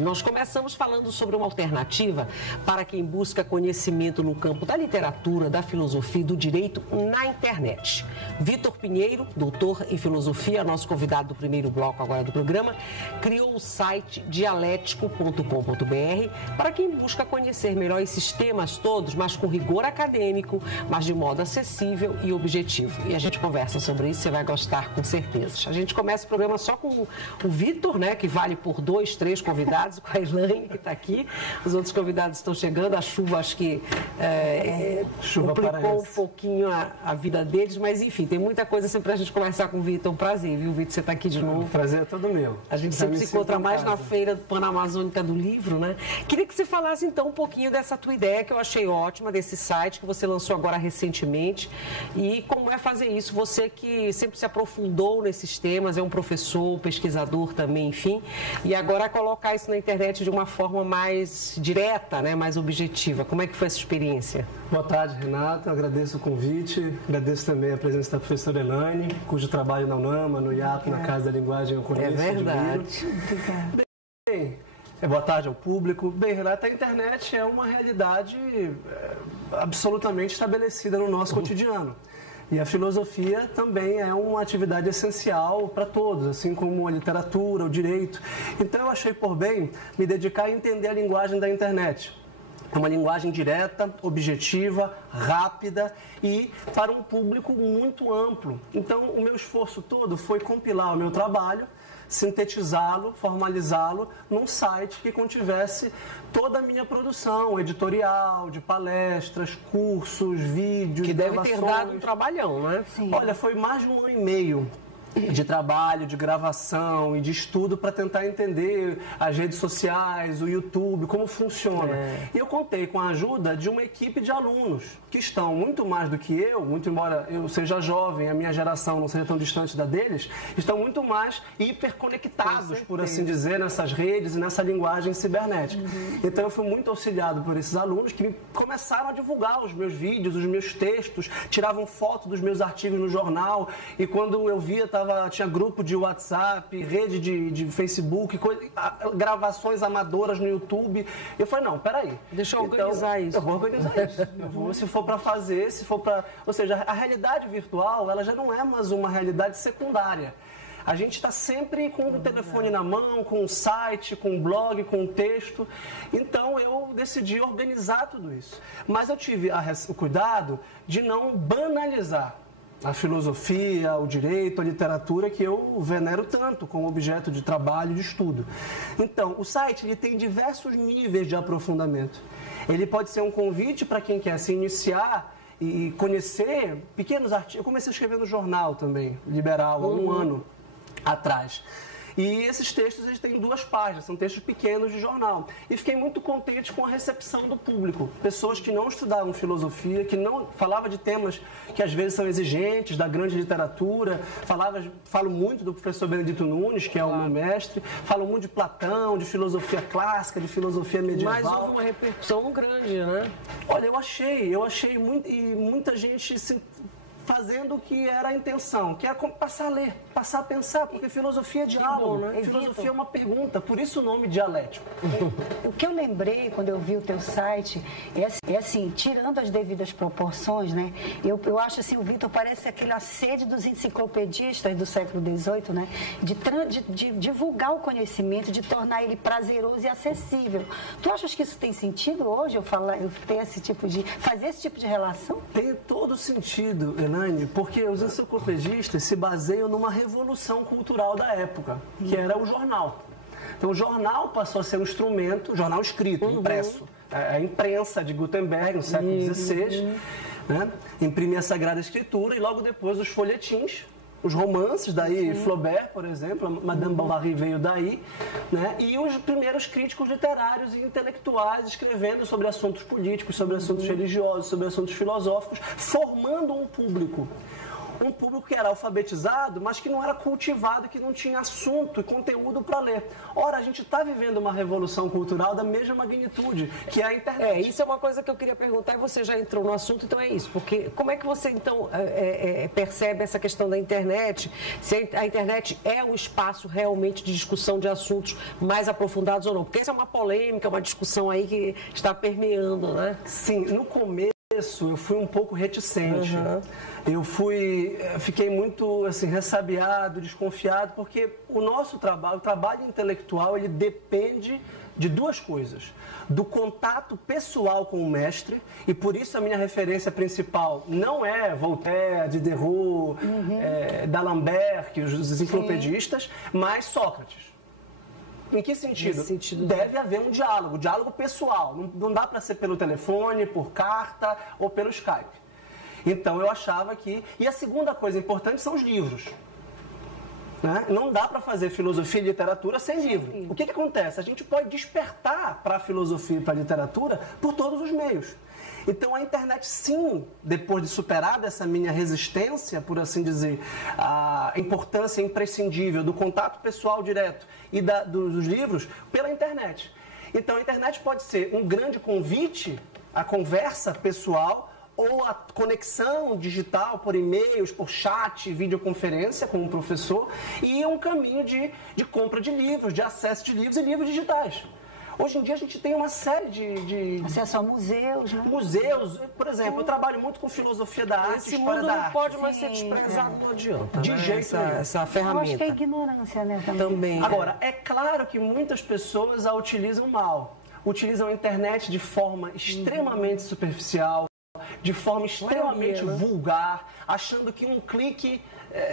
Nós começamos falando sobre uma alternativa para quem busca conhecimento no campo da literatura, da filosofia e do direito na internet. Vitor Pinheiro, doutor em filosofia, nosso convidado do primeiro bloco agora do programa, criou o site dialético.com.br para quem busca conhecer melhor esses temas todos, mas com rigor acadêmico, mas de modo acessível e objetivo. E a gente conversa sobre isso, você vai gostar com certeza. A gente começa o programa só com o Vitor, né, que vale por 2, 3 convidados, com a Elaine, que está aqui. Os outros convidados estão chegando, a chuva acho que complicou um pouquinho a vida deles, mas enfim, tem muita coisa sempre para a gente conversar com o Vitor. Um prazer, viu, Vitor, você está aqui de novo. O prazer é todo meu. A gente sempre se encontra mais na feira panamazônica do livro, né? Queria que você falasse então um pouquinho dessa tua ideia, que eu achei ótima, desse site que você lançou agora recentemente, e como é fazer isso, você que sempre se aprofundou nesses temas, é um professor, pesquisador também, enfim, e agora colocar isso na internet de uma forma mais direta, né, mais objetiva. Como é que foi essa experiência? Boa tarde, Renata. Agradeço o convite, agradeço também a presença da professora Elaine, cujo trabalho na UNAMA, no IAP, na Casa da Linguagem eu conheço. É verdade. Obrigada. Bem, boa tarde ao público. Bem, Renata, a internet é uma realidade absolutamente estabelecida no nosso cotidiano. E a filosofia também é uma atividade essencial para todos, assim como a literatura, o direito. Então eu achei por bem me dedicar a entender a linguagem da internet. É uma linguagem direta, objetiva, rápida e para um público muito amplo. Então o meu esforço todo foi compilar o meu trabalho, sintetizá-lo, formalizá-lo num site que contivesse toda a minha produção editorial, de palestras, cursos, vídeos, que deve ter dado um trabalhão, né? Sim. Olha, foi mais de 1 ano e meio de trabalho, de gravação e de estudo para tentar entender as redes sociais, o YouTube, como funciona. E eu contei com a ajuda de uma equipe de alunos que estão muito mais do que eu, muito embora eu seja jovem, a minha geração não seja tão distante da deles, estão muito mais hiperconectados, por assim dizer, nessas redes e nessa linguagem cibernética. Então eu fui muito auxiliado por esses alunos que começaram a divulgar os meus vídeos, os meus textos, tiravam foto dos meus artigos no jornal e quando eu via, tinha grupo de WhatsApp, rede de Facebook, gravações amadoras no YouTube. Eu falei, não, peraí. Deixa eu organizar isso. Eu vou organizar isso. Eu vou, se for para fazer, se for para... Ou seja, a realidade virtual, ela já não é mais uma realidade secundária. A gente está sempre com o telefone na mão, com o site, com o blog, com o texto. Então, eu decidi organizar tudo isso. Mas eu tive o cuidado de não banalizar a filosofia, o direito, a literatura, que eu venero tanto como objeto de trabalho e de estudo. Então, o site ele tem diversos níveis de aprofundamento. Ele pode ser um convite para quem quer se iniciar e conhecer pequenos artigos. Eu comecei a escrever no jornal também, liberal, há 1 ano atrás. E esses textos eles têm 2 páginas, são textos pequenos de jornal. E fiquei muito contente com a recepção do público. Pessoas que não estudavam filosofia, que não falavam de temas que às vezes são exigentes, da grande literatura. Falo muito do professor Benedito Nunes, que é o meu mestre. Falo muito de Platão, de filosofia clássica, de filosofia medieval. Mas houve uma repercussão grande, né? Olha, eu achei muito, e muita gente fazendo o que era a intenção, que é passar a ler, passar a pensar, porque filosofia é diálogo, né? Filosofia é uma pergunta, por isso o nome dialético. O que eu lembrei quando eu vi o teu site é assim, tirando as devidas proporções, né? Eu acho assim, o Vitor parece aquela sede dos enciclopedistas do século XVIII, né? De divulgar o conhecimento, de tornar ele prazeroso e acessível. Tu achas que isso tem sentido hoje, eu ter fazer esse tipo de relação? Tem todo sentido, Elaine, porque os enciclopedistas se baseiam numa revolução cultural da época, que era o jornal. Então, o jornal passou a ser um instrumento, jornal escrito, impresso. A imprensa de Gutenberg, no século XVI, né? Imprimia a Sagrada Escritura e logo depois os folhetins, os romances, daí Flaubert, por exemplo, Madame Bovary veio daí, né? E os primeiros críticos literários e intelectuais escrevendo sobre assuntos políticos, sobre assuntos religiosos, sobre assuntos filosóficos, formando um público. um público que era alfabetizado, mas que não era cultivado, que não tinha assunto e conteúdo para ler. Ora, a gente está vivendo uma revolução cultural da mesma magnitude, que é a internet. Isso é uma coisa que eu queria perguntar, e você já entrou no assunto, então é isso. Porque como é que você, então, percebe essa questão da internet? Se a internet é um espaço realmente de discussão de assuntos mais aprofundados ou não? Porque essa é uma polêmica, uma discussão aí que está permeando, né? Sim, no começo eu fui um pouco reticente. Eu fiquei muito assim, ressabiado, desconfiado, porque o nosso trabalho, o trabalho intelectual, ele depende de duas coisas. Do contato pessoal com o mestre, e por isso a minha referência principal não é Voltaire, Diderot, D'Alembert, os enciclopedistas, mas Sócrates. Em que sentido? Nesse sentido, deve haver um diálogo pessoal. Não dá para ser pelo telefone, por carta ou pelo Skype. Então eu achava que... E a segunda coisa importante são os livros. Né? Não dá para fazer filosofia e literatura sem livro. O que acontece? A gente pode despertar para a filosofia e para a literatura por todos os meios. Então a internet, sim, depois de superada essa minha resistência, por assim dizer, a importância imprescindível do contato pessoal direto e dos livros, pela internet. Então a internet pode ser um grande convite à conversa pessoal ou a conexão digital por e-mails, por chat, videoconferência com o professor, e um caminho de compra de livros, de acesso de livros e livros digitais. Hoje em dia a gente tem uma série de acesso a museus, né? Museus, por exemplo, eu trabalho muito com filosofia da arte, história da arte. Não pode mais ser desprezado, não adianta. De jeito nenhum. Essa ferramenta. Eu acho que é ignorância, né? Também. Agora, é claro que muitas pessoas a utilizam mal. Utilizam a internet de forma extremamente superficial, de forma extremamente vulgar, achando que um clique,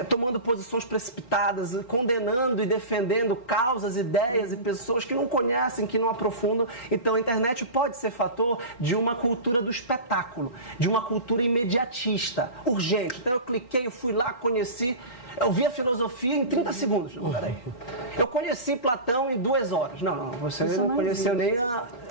tomando posições precipitadas, condenando e defendendo causas, ideias e pessoas que não conhecem, que não aprofundam. Então a internet pode ser fator de uma cultura do espetáculo, de uma cultura imediatista, urgente. Então eu cliquei, eu fui lá, conheci... Eu vi a filosofia em 30 segundos. Não, peraí. Eu conheci Platão em 2 horas. Não, você não conheceu nem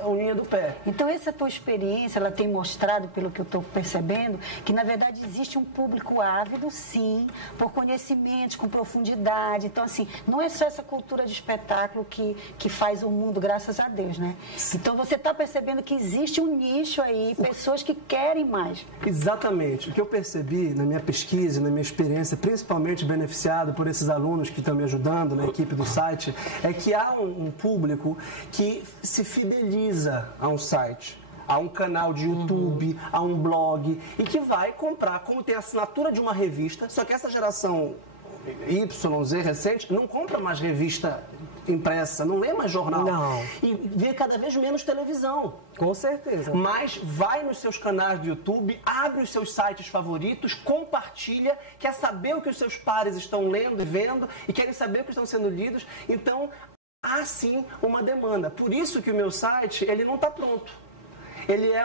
a unha do pé. Então, essa tua experiência, ela tem mostrado, pelo que eu estou percebendo, que, na verdade, existe um público ávido, sim, por conhecimentos, com profundidade. Então, assim, não é só essa cultura de espetáculo que faz o mundo, graças a Deus, né? Então, você está percebendo que existe um nicho aí, pessoas que querem mais. Exatamente. O que eu percebi na minha pesquisa, na minha experiência, principalmente beneficiado por esses alunos que estão me ajudando na equipe do site, é que há um público que se fideliza a um site, a um canal de YouTube, a um blog, e que vai comprar, como tem a assinatura de uma revista, só que essa geração YZ recente não compra mais revista impressa, não lê mais jornal. Não. E vê cada vez menos televisão. Com certeza. Mas vai nos seus canais do YouTube, abre os seus sites favoritos, compartilha, quer saber o que os seus pares estão lendo e vendo e querem saber o que estão sendo lidos. Então, há sim uma demanda. Por isso que o meu site, ele não está pronto. Ele é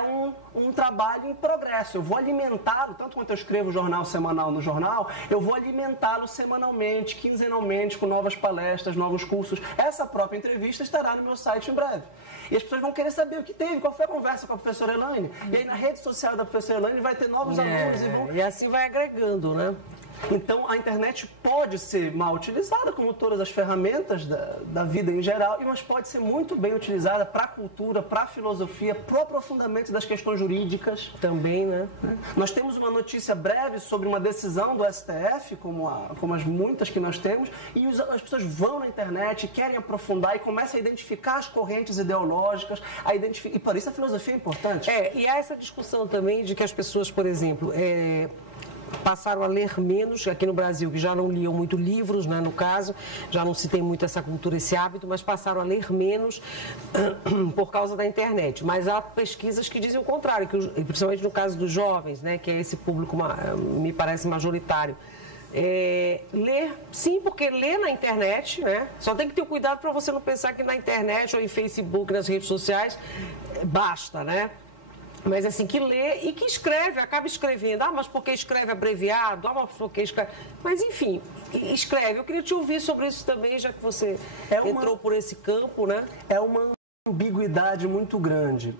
um trabalho em progresso. Eu vou alimentá-lo, tanto quanto eu escrevo jornal semanal no jornal, eu vou alimentá-lo semanalmente, quinzenalmente, com novas palestras, novos cursos. Essa própria entrevista estará no meu site em breve. E as pessoas vão querer saber o que teve, qual foi a conversa com a professora Elaine. E aí na rede social da professora Elaine vai ter novos alunos. E assim vai agregando, né? Então, a internet pode ser mal utilizada, como todas as ferramentas da vida em geral, mas pode ser muito bem utilizada para a cultura, para a filosofia, para o aprofundamento das questões jurídicas. Também, né? Nós temos uma notícia breve sobre uma decisão do STF, como as muitas que nós temos, e as pessoas vão na internet, querem aprofundar e começam a identificar as correntes ideológicas, e por isso a filosofia é importante. E há essa discussão também de que as pessoas, por exemplo... passaram a ler menos, aqui no Brasil, que já não liam muito livros, né, no caso, já não se tem muito essa cultura, esse hábito, mas passaram a ler menos por causa da internet. Mas há pesquisas que dizem o contrário, principalmente no caso dos jovens, né, que é esse público, me parece, majoritário. Ler, sim, porque ler na internet, né, só tem que ter cuidado para você não pensar que na internet ou em Facebook, nas redes sociais, basta, né? Mas assim, que lê e que escreve, acaba escrevendo. Mas porque escreve abreviado? Mas porque escreve... Mas enfim, escreve. Eu queria te ouvir sobre isso também, já que você entrou por esse campo, né? É uma ambiguidade muito grande.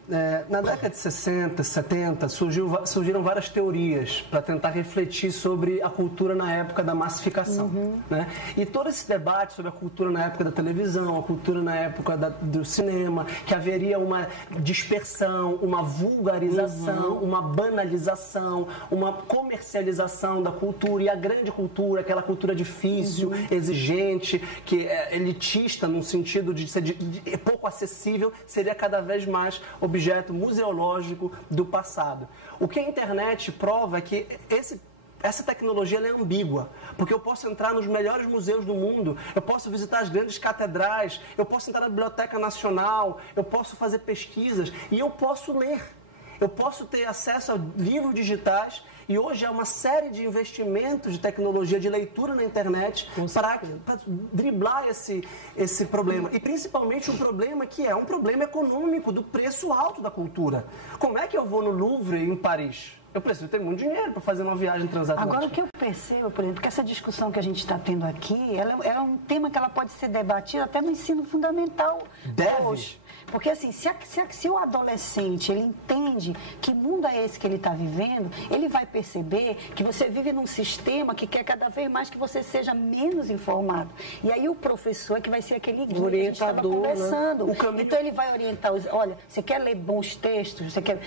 Na década de 60, 70, surgiram várias teorias para tentar refletir sobre a cultura na época da massificação. Né? E todo esse debate sobre a cultura na época da televisão, a cultura na época do cinema, que haveria uma dispersão, uma vulgarização, uma banalização, uma comercialização da cultura, e a grande cultura, aquela cultura difícil, exigente, que é elitista no sentido de ser pouco acessível, seria cada vez mais objeto museológico do passado. O que a internet prova é que essa tecnologia ela é ambígua, porque eu posso entrar nos melhores museus do mundo, eu posso visitar as grandes catedrais, eu posso entrar na Biblioteca Nacional, eu posso fazer pesquisas e eu posso ler. Eu posso ter acesso a livros digitais e hoje há uma série de investimentos de tecnologia de leitura na internet para driblar esse problema. E principalmente um problema que é um problema econômico do preço alto da cultura. Como é que eu vou no Louvre em Paris? Eu preciso ter muito dinheiro para fazer uma viagem transatlântica. Agora, o que eu percebo, por exemplo, que essa discussão que a gente está tendo aqui, ela é um tema que ela pode ser debatida até no ensino fundamental. Deve. Porque, assim, se o adolescente ele entende que mundo é esse que ele está vivendo, ele vai perceber que você vive num sistema que quer cada vez mais que você seja menos informado. E aí o professor é que vai ser aquele guia, orientador, conversando. Né? Então ele vai orientar olha, você quer ler bons textos? Você quer...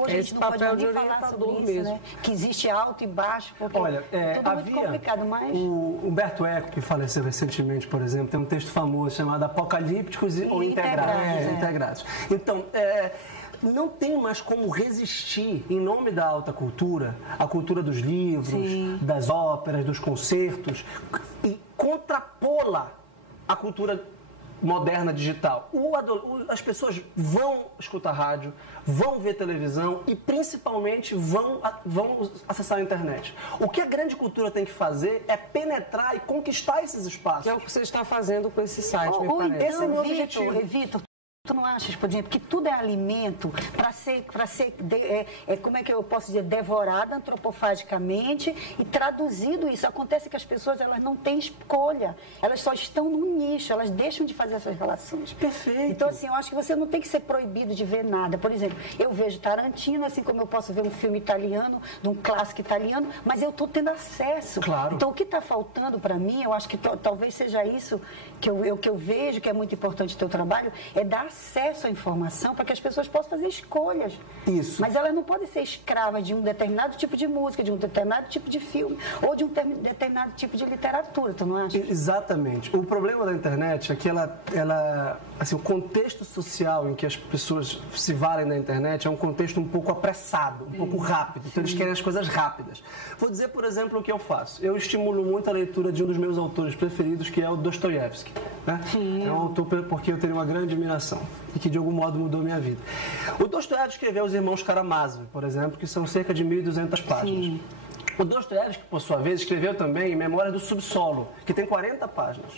Hoje a gente não pode nem falar sobre isso, né? Que existe alto e baixo, porque tudo muito complicado, mas... O Humberto Eco, que faleceu recentemente, por exemplo, tem um texto famoso chamado Apocalípticos ou Integrados. Então, não tem mais como resistir, em nome da alta cultura, a cultura dos livros, das óperas, dos concertos, e contrapô-la à cultura moderna digital. As pessoas vão escutar rádio, vão ver televisão e principalmente vão acessar a internet. O que a grande cultura tem que fazer é penetrar e conquistar esses espaços. É o que você está fazendo com esse site, me parece. Esse é o meu objetivo. Vitor, tu não achas, por exemplo, que tudo é alimento para ser como é que eu posso dizer, devorado antropofagicamente e traduzido isso? Acontece que as pessoas elas não têm escolha, elas só estão num nicho, elas deixam de fazer essas relações. Perfeito. Então, assim, eu acho que você não tem que ser proibido de ver nada. Por exemplo, eu vejo Tarantino, assim como eu posso ver um filme italiano, de um clássico italiano, mas eu estou tendo acesso. Claro. Então, o que está faltando para mim, eu acho que talvez seja isso que eu vejo que é muito importante o teu trabalho, é dar acesso à informação para que as pessoas possam fazer escolhas. Isso. Mas elas não podem ser escravas de um determinado tipo de música, de um determinado tipo de filme ou de um determinado tipo de literatura, tu não acha? Exatamente. O problema da internet é que assim, o contexto social em que as pessoas se valem da internet é um contexto um pouco apressado, um pouco rápido. Então eles querem as coisas rápidas. Vou dizer, por exemplo, o que eu faço. Eu estimulo muito a leitura de um dos meus autores preferidos, que é o Dostoiévski. Né? É um autor porque eu tenho uma grande admiração e que de algum modo mudou a minha vida. O Dostoiévski escreveu Os Irmãos Karamazov, por exemplo, que são cerca de 1.200 páginas. Sim. O Dostoiévski, por sua vez, escreveu também Memórias do Subsolo, que tem 40 páginas.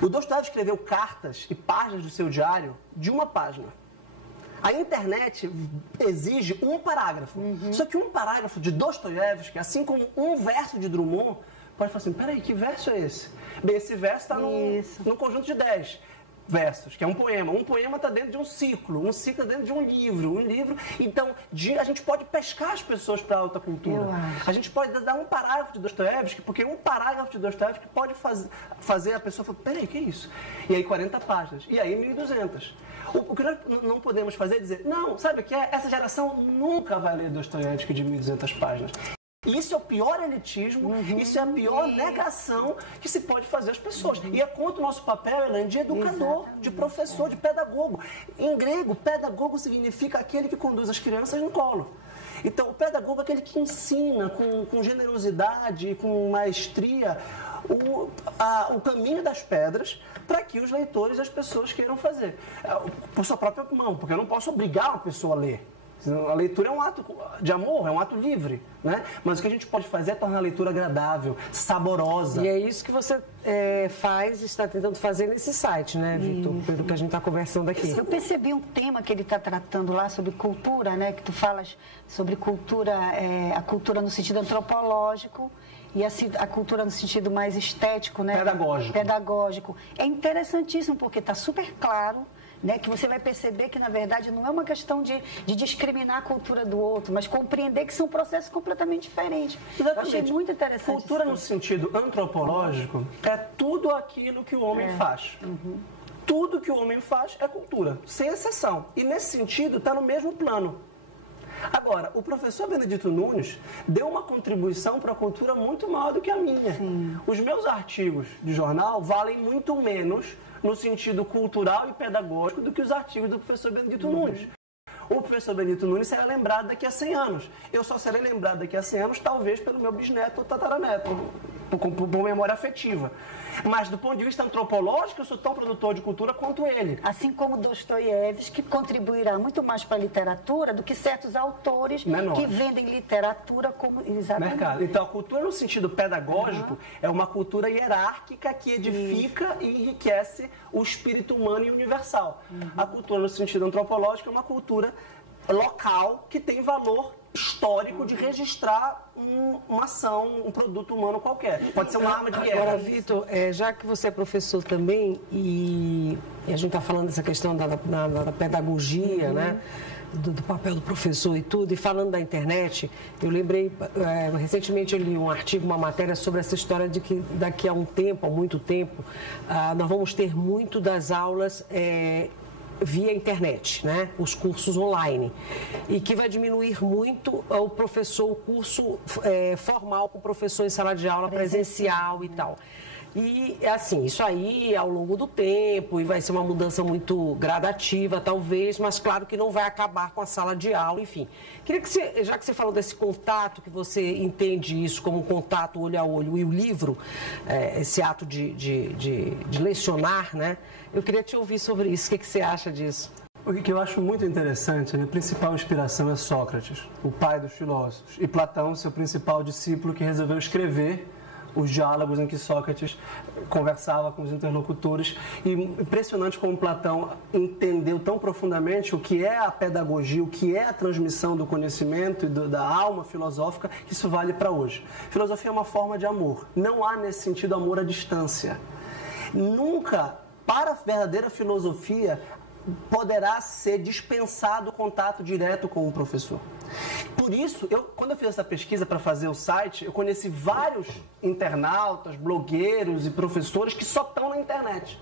O Dostoiévski escreveu cartas e páginas do seu diário de uma página. A internet exige um parágrafo. Só que um parágrafo de Dostoiévski, assim como um verso de Drummond, pode falar assim, peraí, que verso é esse? Bem, esse verso está num conjunto de 10 versos, que é um poema. Um poema está dentro de um ciclo está dentro de um livro. Então, a gente pode pescar as pessoas para a alta cultura. A gente pode dar um parágrafo de Dostoiévski, porque um parágrafo de Dostoiévski pode fazer a pessoa falar, peraí, que é isso? E aí 40 páginas, e aí 1.200. O que nós não podemos fazer é dizer, não, sabe o que é? Essa geração nunca vai ler Dostoiévski de 1.200 páginas. Isso é o pior elitismo, isso é a pior negação que se pode fazer às pessoas. E é contra o nosso papel, Elaine, de educador, de professor, de pedagogo. Em grego, pedagogo significa aquele que conduz as crianças no colo. Então, o pedagogo é aquele que ensina com generosidade e com maestria o caminho das pedras para que os leitores e as pessoas queiram fazer. Por sua própria mão, porque eu não posso obrigar uma pessoa a ler. A leitura é um ato de amor, é um ato livre, né? Mas o que a gente pode fazer é tornar a leitura agradável, saborosa. E é isso que você está tentando fazer nesse site, né, Vitor? Pelo que a gente está conversando aqui. Eu percebi um tema que ele está tratando lá sobre cultura, né? Que tu falas sobre cultura, a cultura no sentido antropológico e a cultura no sentido mais estético, né? Pedagógico. É interessantíssimo, porque está super claro né? Que você vai perceber que, na verdade, não é uma questão de discriminar a cultura do outro, mas compreender que são processos completamente diferentes. Exatamente. Eu achei muito interessante. Cultura no sentido antropológico é tudo aquilo que o homem faz. Tudo que o homem faz é cultura, sem exceção. E nesse sentido está no mesmo plano. Agora, o professor Benedito Nunes deu uma contribuição para a cultura muito maior do que a minha. Sim. Os meus artigos de jornal valem muito menos no sentido cultural e pedagógico do que os artigos do professor Benedito Nunes. O professor Benedito Nunes será lembrado daqui a 100 anos. Eu só serei lembrado daqui a 100 anos, talvez, pelo meu bisneto ou tataraneto, por memória afetiva. Mas, do ponto de vista antropológico, eu sou tão produtor de cultura quanto ele. Assim como Dostoiévski, que contribuirá muito mais para a literatura do que certos autores que vendem literatura como... Exatamente. Mercado. Então, a cultura, no sentido pedagógico, é uma cultura hierárquica que edifica e enriquece o espírito humano e universal. A cultura, no sentido antropológico, é uma cultura local que tem valor histórico de registrar uma ação, um produto humano qualquer. Pode ser uma arma de guerra. Agora, Vitor, já que você é professor também e a gente está falando dessa questão da pedagogia, né? Do papel do professor e tudo, e falando da internet, eu lembrei, recentemente eu li um artigo, uma matéria sobre essa história de que daqui a um tempo, há muito tempo, nós vamos ter muito das aulas via internet, né? Os cursos online, e que vai diminuir muito o curso formal com o professor em sala de aula presencial e tal. E, assim, isso aí ao longo do tempo, e vai ser uma mudança muito gradativa, talvez, mas claro que não vai acabar com a sala de aula, enfim. Queria que você, já que você falou desse contato, que você entende isso como um contato olho a olho, e o livro, esse ato de lecionar, né? Eu queria te ouvir sobre isso. O que você acha disso? O que eu acho muito interessante, a minha principal inspiração é Sócrates, o pai dos filósofos, e Platão, seu principal discípulo, que resolveu escrever os diálogos em que Sócrates conversava com os interlocutores. E impressionante como Platão entendeu tão profundamente o que é a pedagogia, o que é a transmissão do conhecimento e da alma filosófica, que isso vale para hoje. Filosofia é uma forma de amor. Não há nesse sentido amor à distância. Nunca, para a verdadeira filosofia, poderá ser dispensado o contato direto com o professor. Por isso, quando eu fiz essa pesquisa para fazer o site, eu conheci vários internautas, blogueiros e professores que só estão na internet.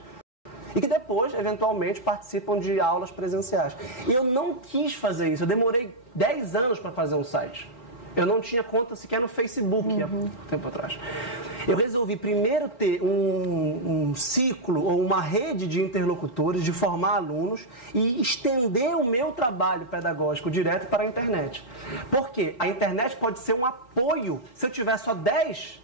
E que depois, eventualmente, participam de aulas presenciais. E eu não quis fazer isso. Eu demorei 10 anos para fazer um site. Eu não tinha conta sequer no Facebook há tempo atrás. Eu resolvi primeiro ter um ciclo ou uma rede de interlocutores, de formar alunos e estender o meu trabalho pedagógico direto para a internet. Porque a internet pode ser um apoio. Se eu tiver só 10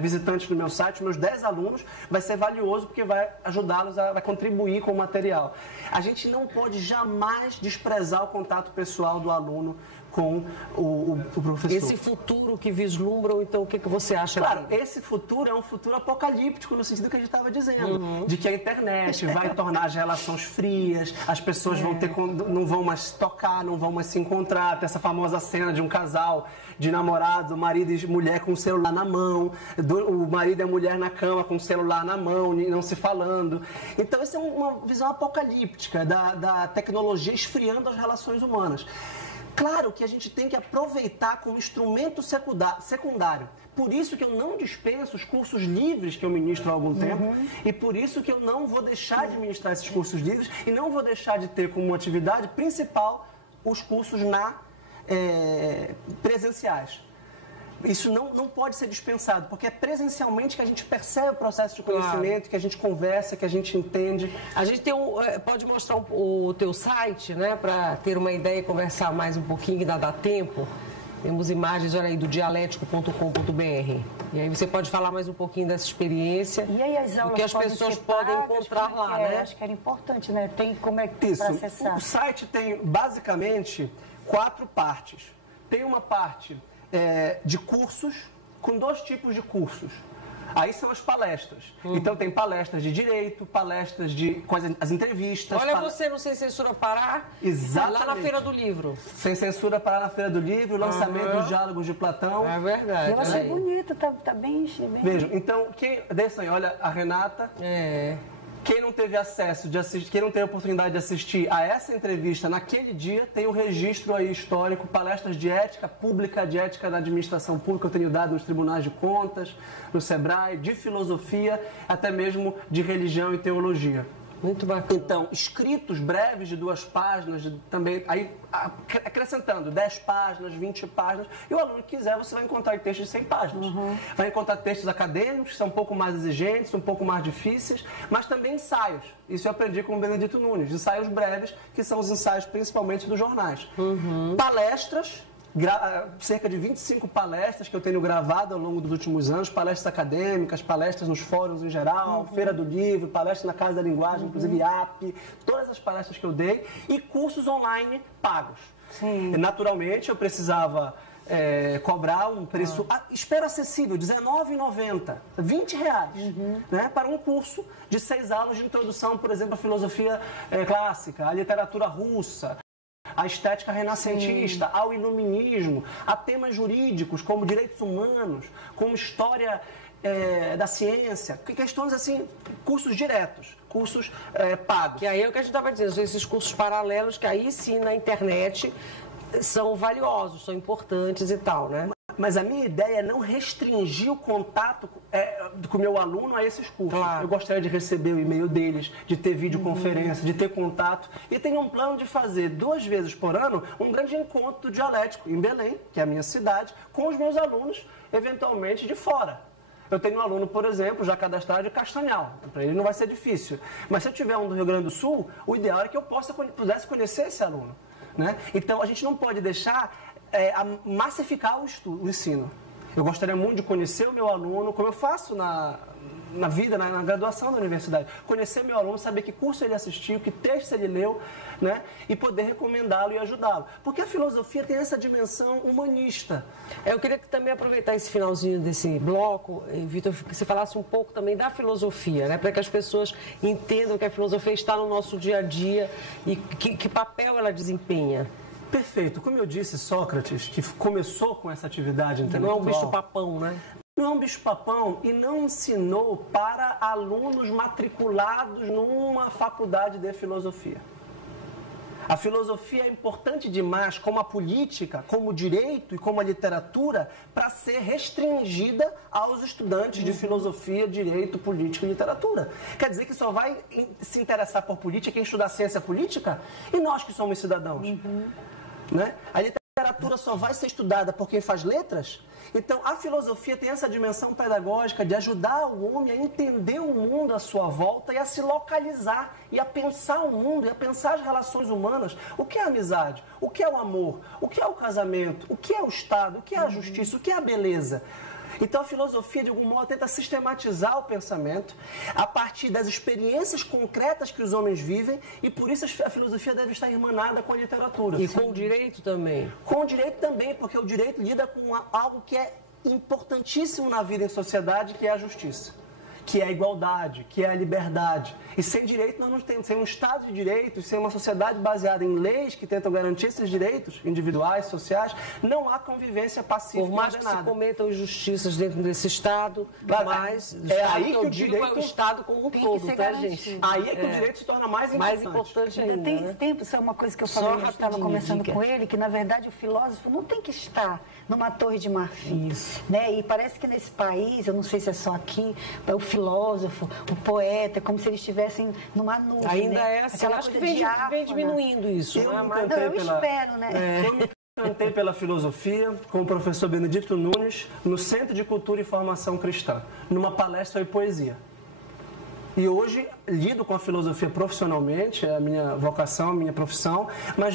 visitantes no meu site, meus 10 alunos, vai ser valioso porque vai ajudá-los a contribuir com o material. A gente não pode jamais desprezar o contato pessoal do aluno com o professor. Esse futuro que vislumbram, então, o que você acha? Claro, esse futuro é um futuro apocalíptico, no sentido que a gente estava dizendo, de que a internet vai tornar as relações frias, as pessoas não vão mais tocar, não vão mais se encontrar, tem essa famosa cena de um casal de namorados, o marido e mulher com o celular na mão, o marido e a mulher na cama com o celular na mão, não se falando. Então, essa é uma visão apocalíptica da tecnologia esfriando as relações humanas. Claro que a gente tem que aproveitar como instrumento secundário. Por isso que eu não dispenso os cursos livres que eu ministro há algum tempo, e por isso que eu não vou deixar de ministrar esses cursos livres e não vou deixar de ter como atividade principal os cursos presenciais. Isso não pode ser dispensado, porque é presencialmente que a gente percebe o processo de conhecimento, que a gente conversa, que a gente entende. A gente pode mostrar o teu site, né, para ter uma ideia e conversar mais um pouquinho, ainda dá tempo. Temos imagens, olha aí, do dialético.com.br. E aí você pode falar mais um pouquinho dessa experiência. E aí as aulas que as pessoas podem encontrar lá, né? Acho que era importante, né? Tem como é que tem para acessar? O site tem, basicamente, 4 partes. Tem uma parte de cursos, com 2 tipos de cursos. Aí são as palestras. Então tem palestras de direito, palestras com as entrevistas. Olha você no Sem Censura Pará, exatamente, lá na Feira do Livro. Sem Censura Pará na Feira do Livro, o lançamento dos Diálogos de Platão. É verdade. Eu achei bonito, tá bem... Vejam, então, desçam aí, olha a Renata. Quem não teve acesso de assistir, quem não teve a oportunidade de assistir a essa entrevista naquele dia, tem um registro aí histórico, palestras de ética pública, de ética da administração pública, eu tenho dado nos tribunais de contas, no SEBRAE, de filosofia, até mesmo de religião e teologia. Muito bacana. Então, escritos breves de 2 páginas, também, aí acrescentando 10 páginas, 20 páginas, e o aluno que quiser, você vai encontrar textos de 100 páginas. Vai encontrar textos acadêmicos, que são um pouco mais exigentes, um pouco mais difíceis, mas também ensaios. Isso eu aprendi com o Benedito Nunes, ensaios breves, que são os ensaios principalmente dos jornais. Palestras, cerca de 25 palestras que eu tenho gravado ao longo dos últimos anos, palestras acadêmicas, palestras nos fóruns em geral, Feira do Livro, palestras na Casa da Linguagem, inclusive IAP, todas as palestras que eu dei, e cursos online pagos. Sim. E, naturalmente, eu precisava cobrar um preço, espero acessível, R$19,90, R$20, né, para um curso de 6 aulas de introdução, por exemplo, à filosofia clássica, à literatura russa, à estética renascentista, ao iluminismo, a temas jurídicos como direitos humanos, como história da ciência, questões assim, cursos diretos, cursos pagos. Que aí é o que a gente estava dizendo, esses cursos paralelos que aí sim na internet são valiosos, são importantes e tal, né? Mas a minha ideia é não restringir o contato com o meu aluno a esses cursos. Claro. Eu gostaria de receber o e-mail deles, de ter videoconferência, de ter contato. E tenho um plano de fazer 2 vezes por ano um grande encontro dialético em Belém, que é a minha cidade, com os meus alunos, eventualmente de fora. Eu tenho um aluno, por exemplo, já cadastrado de Castanhal. Para ele não vai ser difícil. Mas se eu tiver um do Rio Grande do Sul, o ideal é que eu pudesse conhecer esse aluno, né? Então, a gente não pode deixar massificar o ensino. Eu gostaria muito de conhecer o meu aluno, como eu faço na vida, na graduação da universidade. Conhecer meu aluno, saber que curso ele assistiu, que texto ele leu, né? E poder recomendá-lo e ajudá-lo. Porque a filosofia tem essa dimensão humanista. Eu queria que também aproveitar esse finalzinho desse bloco, Vitor, que você falasse um pouco também da filosofia, né? Para que as pessoas entendam que a filosofia está no nosso dia a dia e que papel ela desempenha. Perfeito. Como eu disse, Sócrates, que começou com essa atividade intelectual... Não é um bicho-papão, né? Não é um bicho-papão e não ensinou para alunos matriculados numa faculdade de filosofia. A filosofia é importante demais, como a política, como o direito e como a literatura, para ser restringida aos estudantes de filosofia, direito, política e literatura. Quer dizer que só vai se interessar por política quem estudar ciência política? E nós que somos cidadãos? Né? A literatura só vai ser estudada por quem faz letras? Então, a filosofia tem essa dimensão pedagógica de ajudar o homem a entender o mundo à sua volta e a se localizar, e a pensar o mundo, e a pensar as relações humanas. O que é a amizade? O que é o amor? O que é o casamento? O que é o Estado? O que é a justiça? O que é a beleza? Então, a filosofia, de algum modo, tenta sistematizar o pensamento a partir das experiências concretas que os homens vivem, e por isso a filosofia deve estar irmanada com a literatura. E com o direito também. Com o direito também, porque o direito lida com algo que é importantíssimo na vida em sociedade, que é a justiça, que é a igualdade, que é a liberdade. E sem direito nós não temos, sem um Estado de direitos, sem uma sociedade baseada em leis que tentam garantir esses direitos individuais, sociais, não há convivência pacífica. Por mais que se cometam injustiças dentro desse Estado, claro, mas aí que o direito é o Estado como um todo, tá, gente? Aí é que o direito se torna mais importante. Mais importante ainda. Tem tempo, isso é uma coisa que eu falei, eu estava conversando com ele, que na verdade o filósofo não tem que estar numa torre de marfim, né? E parece que nesse país, eu não sei se é só aqui, o filósofo, o poeta, como se eles estivessem numa nuvem. Ainda né? é assim, acho que vem diminuindo isso. Eu espero, né? Eu me encantei pela filosofia com o professor Benedito Nunes no Centro de Cultura e Formação Cristã, numa palestra sobre poesia. E hoje lido com a filosofia profissionalmente, é a minha vocação, a minha profissão, mas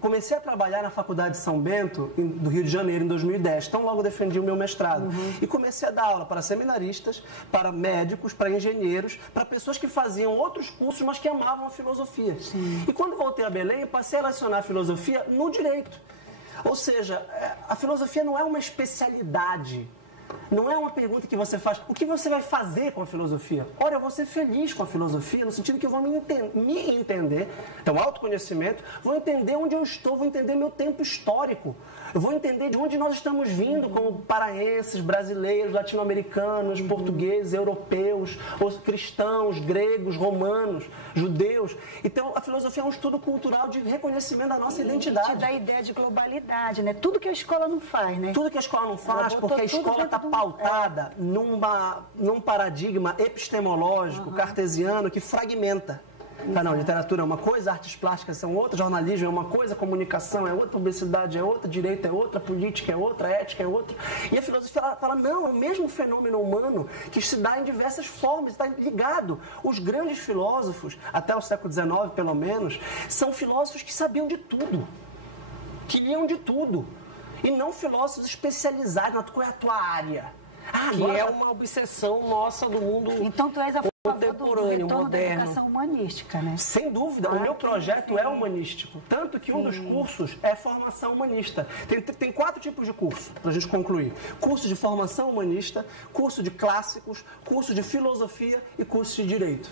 comecei a trabalhar na Faculdade de São Bento, do Rio de Janeiro, em 2010. Então, logo defendi o meu mestrado. E comecei a dar aula para seminaristas, para médicos, para engenheiros, para pessoas que faziam outros cursos, mas que amavam a filosofia. E quando voltei a Belém, eu passei a relacionar a filosofia no direito. Ou seja, a filosofia não é uma especialidade Não é uma pergunta que você faz, o que você vai fazer com a filosofia? Ora, eu vou ser feliz com a filosofia, no sentido que eu vou me entender. Então, autoconhecimento, vou entender onde eu estou, vou entender meu tempo histórico. Eu vou entender de onde nós estamos vindo, como paraenses, brasileiros, latino-americanos, portugueses, europeus, cristãos, gregos, romanos, judeus. Então, a filosofia é um estudo cultural de reconhecimento da nossa identidade. Te dá a ideia de globalidade, né? Tudo que a escola não faz, né? Tudo que a escola não faz, porque a escola está pautada num paradigma epistemológico, cartesiano, que fragmenta. Tá, não, literatura é uma coisa, artes plásticas são outra, jornalismo é uma coisa, comunicação é outra, publicidade é outra, direito é outra, política é outra, ética é outra. E a filosofia fala, não, é o mesmo fenômeno humano que se dá em diversas formas, está ligado. Os grandes filósofos, até o século XIX pelo menos, são filósofos que sabiam de tudo, que liam de tudo. E não filósofos especializados, qual é a tua área? Que é uma obsessão nossa do mundo. Então tu és a contemporâneo, moderno. Da moderno. educação humanística, né? Sem dúvida, o meu projeto é humanístico. Tanto que um dos cursos é formação humanista. Tem 4 tipos de curso, para a gente concluir. Curso de formação humanista, curso de clássicos, curso de filosofia e curso de direito.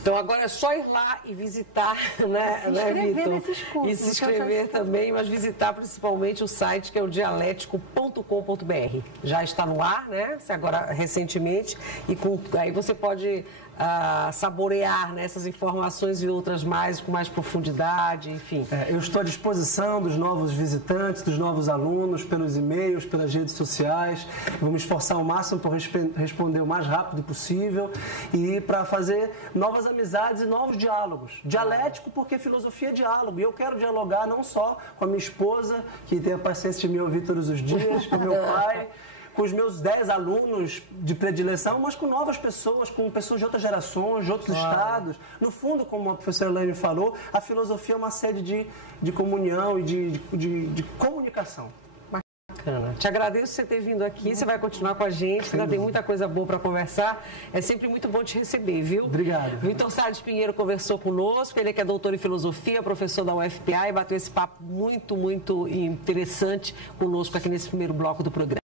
Então agora é só ir lá e visitar, né, Vitor? Nesses cursos, e se inscrever também, mas visitar principalmente o site que é o dialético.com.br. Já está no ar, né? Agora recentemente, e aí você pode saborear, né, essas informações e outras mais, com mais profundidade, enfim. Eu estou à disposição dos novos visitantes, dos novos alunos, pelos e-mails, pelas redes sociais. Vou me esforçar ao máximo para responder o mais rápido possível e para fazer novas amizades e novos diálogos. Dialético porque filosofia é diálogo. E eu quero dialogar não só com a minha esposa, que tem a paciência de me ouvir todos os dias, com o meu pai, com os meus 10 alunos de predileção, mas com novas pessoas, com pessoas de outras gerações, de outros estados. No fundo, como a professora Elaine falou, a filosofia é uma sede de comunhão e de comunicação. Bacana. Te agradeço você ter vindo aqui, você vai continuar com a gente, ainda tem muita coisa boa para conversar. É sempre muito bom te receber, viu? Obrigado. Vitor Salles Pinheiro conversou conosco, ele que é doutor em filosofia, professor da UFPA, e bateu esse papo muito, muito interessante conosco aqui nesse primeiro bloco do programa.